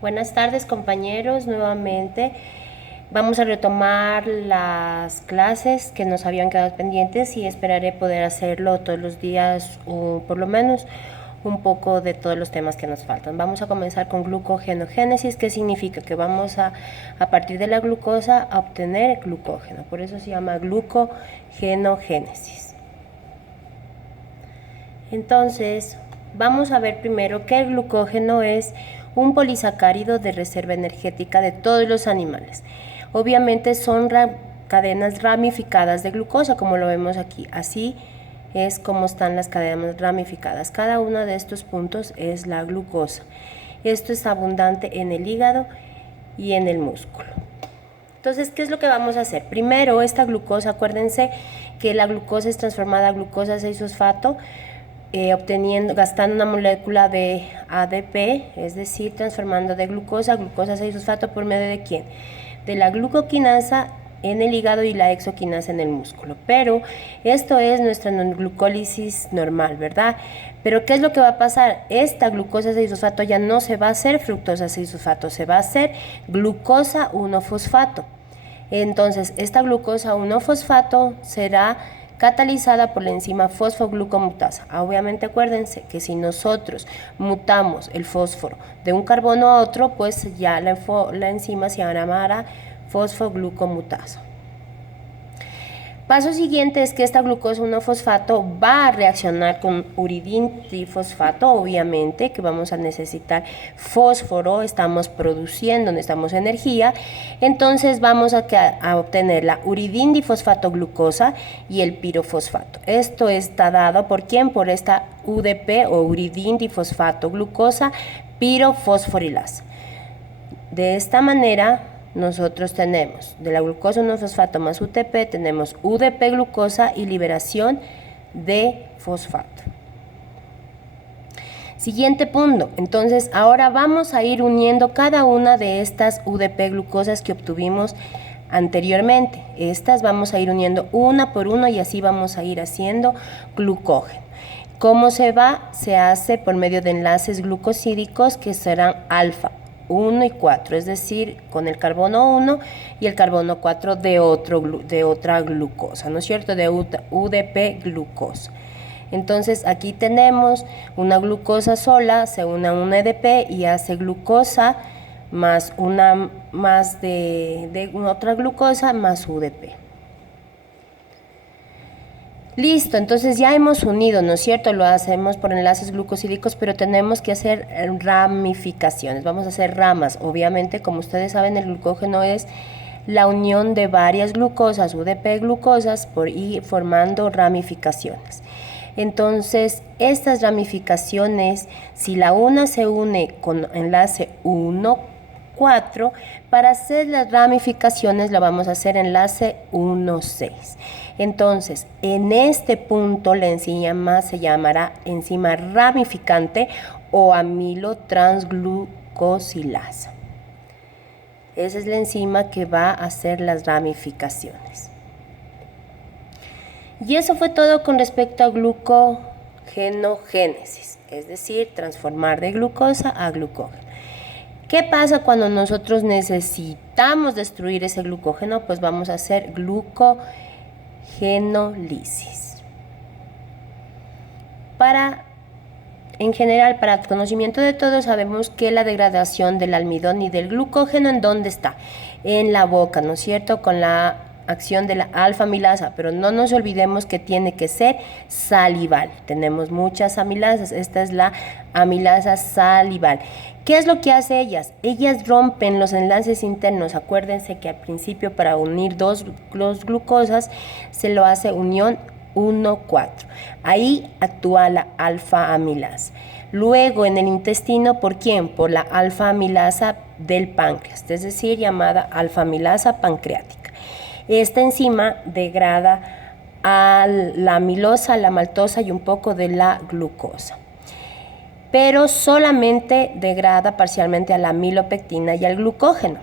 Buenas tardes, compañeros, nuevamente vamos a retomar las clases que nos habían quedado pendientes y esperaré poder hacerlo todos los días o por lo menos un poco de todos los temas que nos faltan. Vamos a comenzar con glucogenogénesis, que significa que vamos a partir de la glucosa a obtener glucógeno, por eso se llama glucogenogénesis. Entonces, vamos a ver primero que el glucógeno es un polisacárido de reserva energética de todos los animales. Obviamente son cadenas ramificadas de glucosa, como lo vemos aquí. Así es como están las cadenas ramificadas. Cada uno de estos puntos es la glucosa. Esto es abundante en el hígado y en el músculo. Entonces, ¿qué es lo que vamos a hacer? Primero, esta glucosa, acuérdense que la glucosa es transformada a glucosa 6-fosfato, gastando una molécula de ADP, es decir, transformando de glucosa a glucosa 6-fosfato por medio de ¿quién? De la glucoquinasa en el hígado y la exoquinasa en el músculo. Pero esto es nuestra glucólisis normal, ¿verdad? Pero ¿qué es lo que va a pasar? Esta glucosa 6-fosfato ya no se va a hacer fructosa 6-fosfato, se va a hacer glucosa 1-fosfato. Entonces, esta glucosa 1-fosfato será catalizada por la enzima fosfoglucomutasa. Obviamente acuérdense que si nosotros mutamos el fósforo de un carbono a otro, pues ya la enzima se llamará fosfoglucomutasa. Paso siguiente es que esta glucosa 1-fosfato va a reaccionar con uridín trifosfato, obviamente, que vamos a necesitar fósforo, estamos produciendo, necesitamos energía, entonces vamos a obtener la uridín difosfato glucosa y el pirofosfato. Esto está dado por ¿quién? Por esta UDP o uridín difosfato glucosa pirofosforilasa. De esta manera, nosotros tenemos de la glucosa 1-fosfato más UTP, tenemos UDP glucosa y liberación de fosfato. Siguiente punto, entonces ahora vamos a ir uniendo cada una de estas UDP glucosas que obtuvimos anteriormente. Estas vamos a ir uniendo una por una y así vamos a ir haciendo glucógeno. ¿Cómo se va? Se hace por medio de enlaces glucosídicos que serán alfa 1 y 4, es decir, con el carbono 1 y el carbono 4 de otra glucosa, ¿no es cierto? De UDP glucosa. Entonces aquí tenemos una glucosa sola, se une a una EDP y hace glucosa más una más de otra glucosa más UDP. Listo, entonces ya hemos unido, ¿no es cierto? Lo hacemos por enlaces glucosídicos, pero tenemos que hacer ramificaciones. Vamos a hacer ramas. Obviamente, como ustedes saben, el glucógeno es la unión de varias glucosas, UDP glucosas, y formando ramificaciones. Entonces, estas ramificaciones, si la una se une con enlace 1, 4, para hacer las ramificaciones la vamos a hacer enlace 1, 6. Entonces, en este punto la enzima se llamará enzima ramificante o amilotransglucosilasa. Esa es la enzima que va a hacer las ramificaciones. Y eso fue todo con respecto a glucogenogénesis, es decir, transformar de glucosa a glucógeno. ¿Qué pasa cuando nosotros necesitamos destruir ese glucógeno? Pues vamos a hacer glucogenólisis. En general, para el conocimiento de todos, sabemos que la degradación del almidón y del glucógeno, ¿en dónde está? En la boca, ¿no es cierto? Con la acción de la alfa-amilasa, pero no nos olvidemos que tiene que ser salival. Tenemos muchas amilasas, esta es la amilasa salival. ¿Qué es lo que hace ellas? Ellas rompen los enlaces internos. Acuérdense que al principio para unir dos glucosas se lo hace unión 1,4. Ahí actúa la alfa-amilasa. Luego en el intestino, ¿por quién? Por la alfa-amilasa del páncreas, es decir, llamada alfa-amilasa pancreática. Esta enzima degrada a la amilosa, la maltosa y un poco de la glucosa, pero solamente degrada parcialmente a la amilopectina y al glucógeno.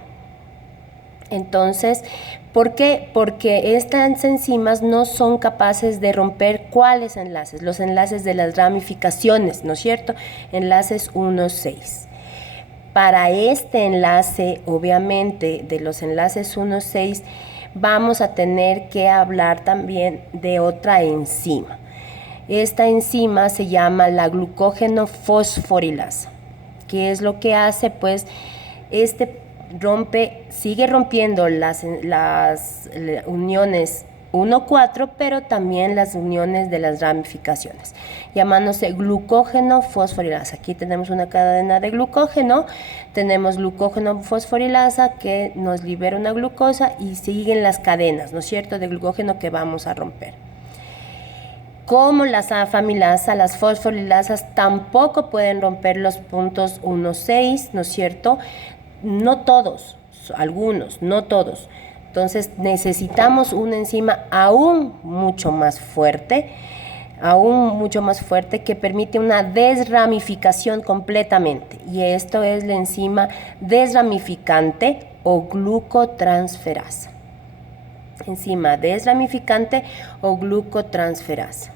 Entonces, ¿por qué? Porque estas enzimas no son capaces de romper ¿cuáles enlaces? Los enlaces de las ramificaciones, ¿no es cierto? Enlaces 1,6. Para este enlace, obviamente, de los enlaces 1,6, vamos a tener que hablar también de otra enzima. Esta enzima se llama la glucógeno fosforilasa. ¿Qué es lo que hace? Pues sigue rompiendo las uniones 1,4, pero también las uniones de las ramificaciones, llamándose glucógeno fosforilasa. Aquí tenemos una cadena de glucógeno, tenemos glucógeno fosforilasa que nos libera una glucosa y siguen las cadenas, ¿no es cierto?, de glucógeno que vamos a romper. Como las afamilasa, las fosforilasas tampoco pueden romper los puntos 1,6, ¿no es cierto? No todos, algunos, no todos. Entonces necesitamos una enzima aún mucho más fuerte que permite una desramificación completamente. Y esto es la enzima desramificante o glucotransferasa. Enzima desramificante o glucotransferasa.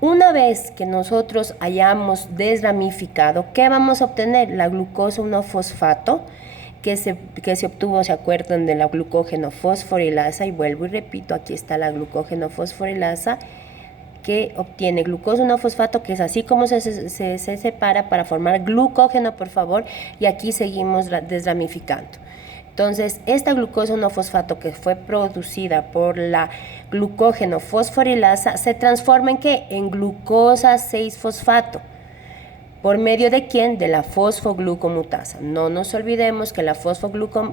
Una vez que nosotros hayamos desramificado, ¿qué vamos a obtener? La glucosa 1-fosfato, que se obtuvo, ¿se acuerdan?, de la glucógeno fosforilasa. Y vuelvo y repito, aquí está la glucógeno fosforilasa, que obtiene glucosa 1-fosfato, que es así como se separa para formar glucógeno, por favor, y aquí seguimos desramificando. Entonces, esta glucosa 1-fosfato que fue producida por la glucógeno fosforilasa se transforma ¿en qué? En glucosa 6-fosfato. ¿Por medio de quién? De la fosfoglucomutasa. No nos olvidemos que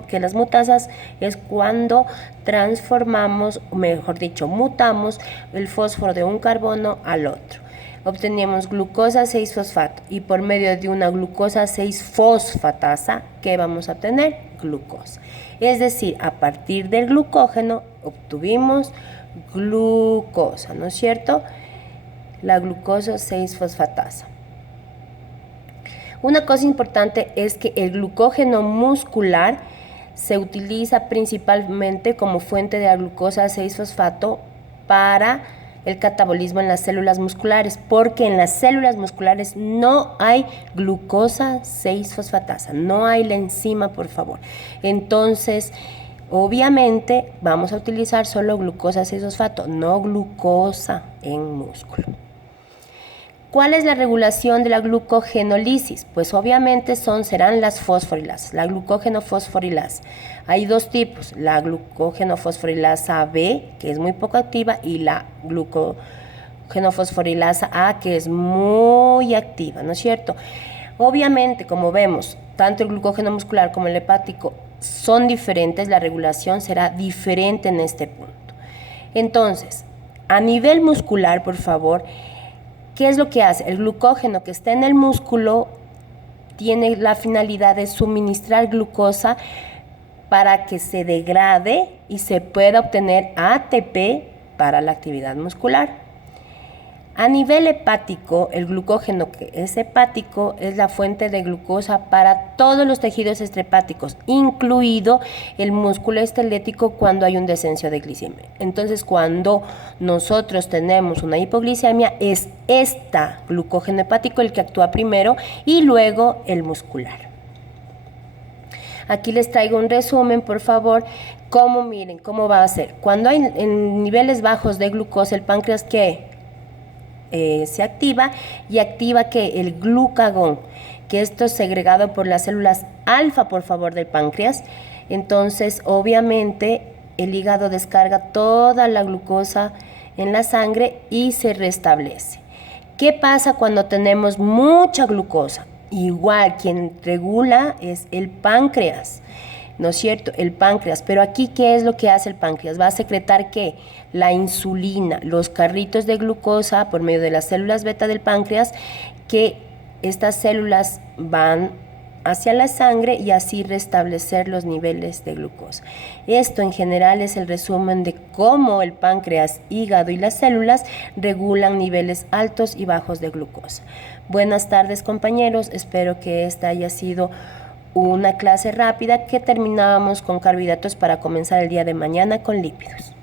que las mutasas es cuando transformamos, mejor dicho, mutamos el fósforo de un carbono al otro. Obtenemos glucosa 6-fosfato y por medio de una glucosa 6-fosfatasa, ¿qué vamos a obtener? Glucosa. Es decir, a partir del glucógeno obtuvimos glucosa, ¿no es cierto? La glucosa 6-fosfatasa. Una cosa importante es que el glucógeno muscular se utiliza principalmente como fuente de la glucosa 6-fosfato para el catabolismo en las células musculares, porque en las células musculares no hay glucosa 6-fosfatasa, no hay la enzima, por favor. Entonces, obviamente, vamos a utilizar solo glucosa 6-fosfato, no glucosa en músculo. ¿Cuál es la regulación de la glucogenólisis? Pues obviamente serán las fosforilasas, la glucógeno fosforilasa. Hay dos tipos, la glucógeno fosforilasa B, que es muy poco activa, y la glucógeno fosforilasa A, que es muy activa, ¿no es cierto? Obviamente, como vemos, tanto el glucógeno muscular como el hepático son diferentes, la regulación será diferente en este punto. Entonces, a nivel muscular, por favor, ¿qué es lo que hace? El glucógeno que está en el músculo tiene la finalidad de suministrar glucosa para que se degrade y se pueda obtener ATP para la actividad muscular. A nivel hepático, el glucógeno que es hepático es la fuente de glucosa para todos los tejidos extrahepáticos, incluido el músculo esquelético cuando hay un descenso de glicemia. Entonces, cuando nosotros tenemos una hipoglicemia, es esta glucógeno hepático el que actúa primero y luego el muscular. Aquí les traigo un resumen, por favor. Miren cómo va a ser. Cuando hay en niveles bajos de glucosa, el páncreas se activa y activa que el glucagón, que esto es segregado por las células alfa, por favor, del páncreas. Entonces, obviamente, el hígado descarga toda la glucosa en la sangre y se restablece. ¿Qué pasa cuando tenemos mucha glucosa? Igual, quien regula es el páncreas, ¿no es cierto? El páncreas. Pero aquí, ¿qué es lo que hace el páncreas? Va a secretar ¿qué? La insulina, los carritos de glucosa por medio de las células beta del páncreas, que estas células van hacia la sangre y así restablecer los niveles de glucosa. Esto en general es el resumen de cómo el páncreas, hígado y las células regulan niveles altos y bajos de glucosa. Buenas tardes, compañeros, espero que esta haya sido una clase rápida que terminábamos con carbohidratos para comenzar el día de mañana con lípidos.